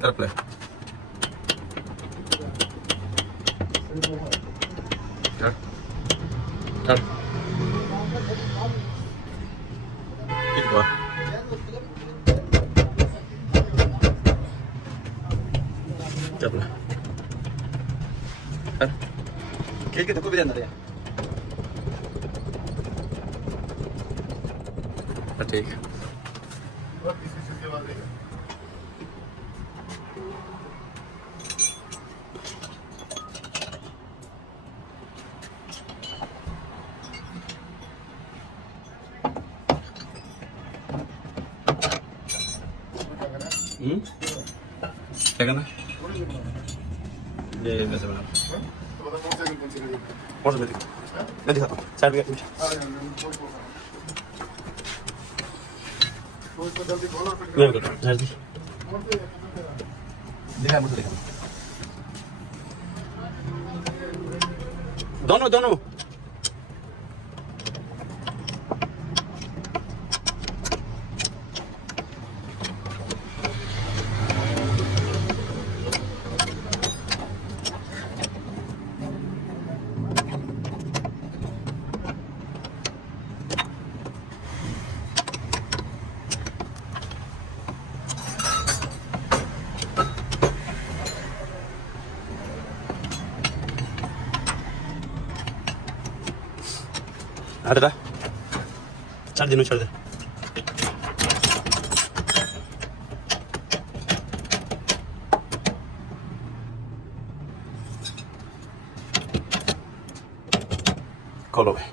कर प्ले कर कर ठीक हुआ कर प्ले कर खेल के धक्को भी देना यार ठीक है क्या करना ये वैसे बना कौन सा मैं दिखाता हूँ साइड में दिखा मुझे दिखा दोनों दोनों ada car dinu chhod de kolo bhai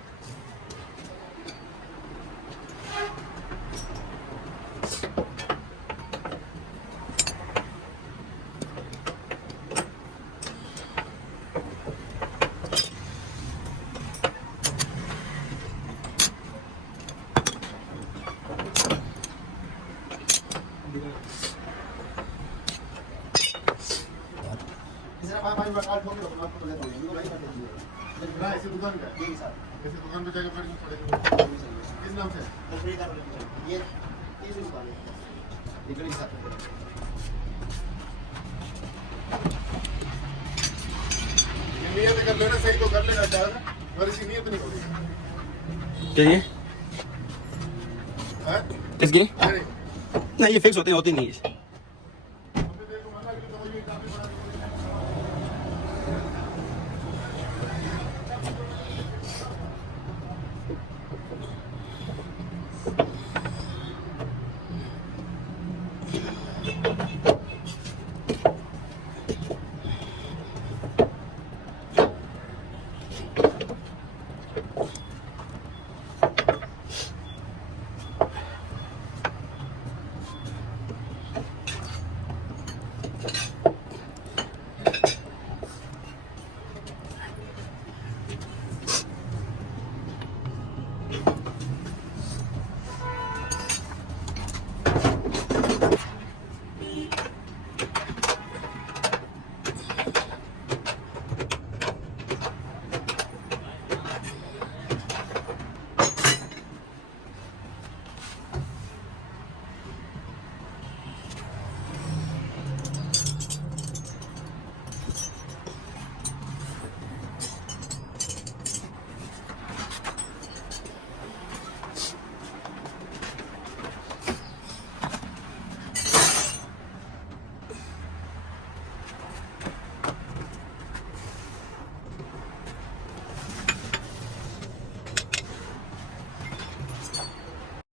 ऐसे दुकान का यही सर ऐसे दुकान पे जाके फिर किस नाम से ये दुकान है इकड़ी सर नियत कर लेना सही तो कर लेगा चाहे पर इसी नियत नहीं होगी क्या ये हैं किसकी नहीं ये फिक्स होती नहीं है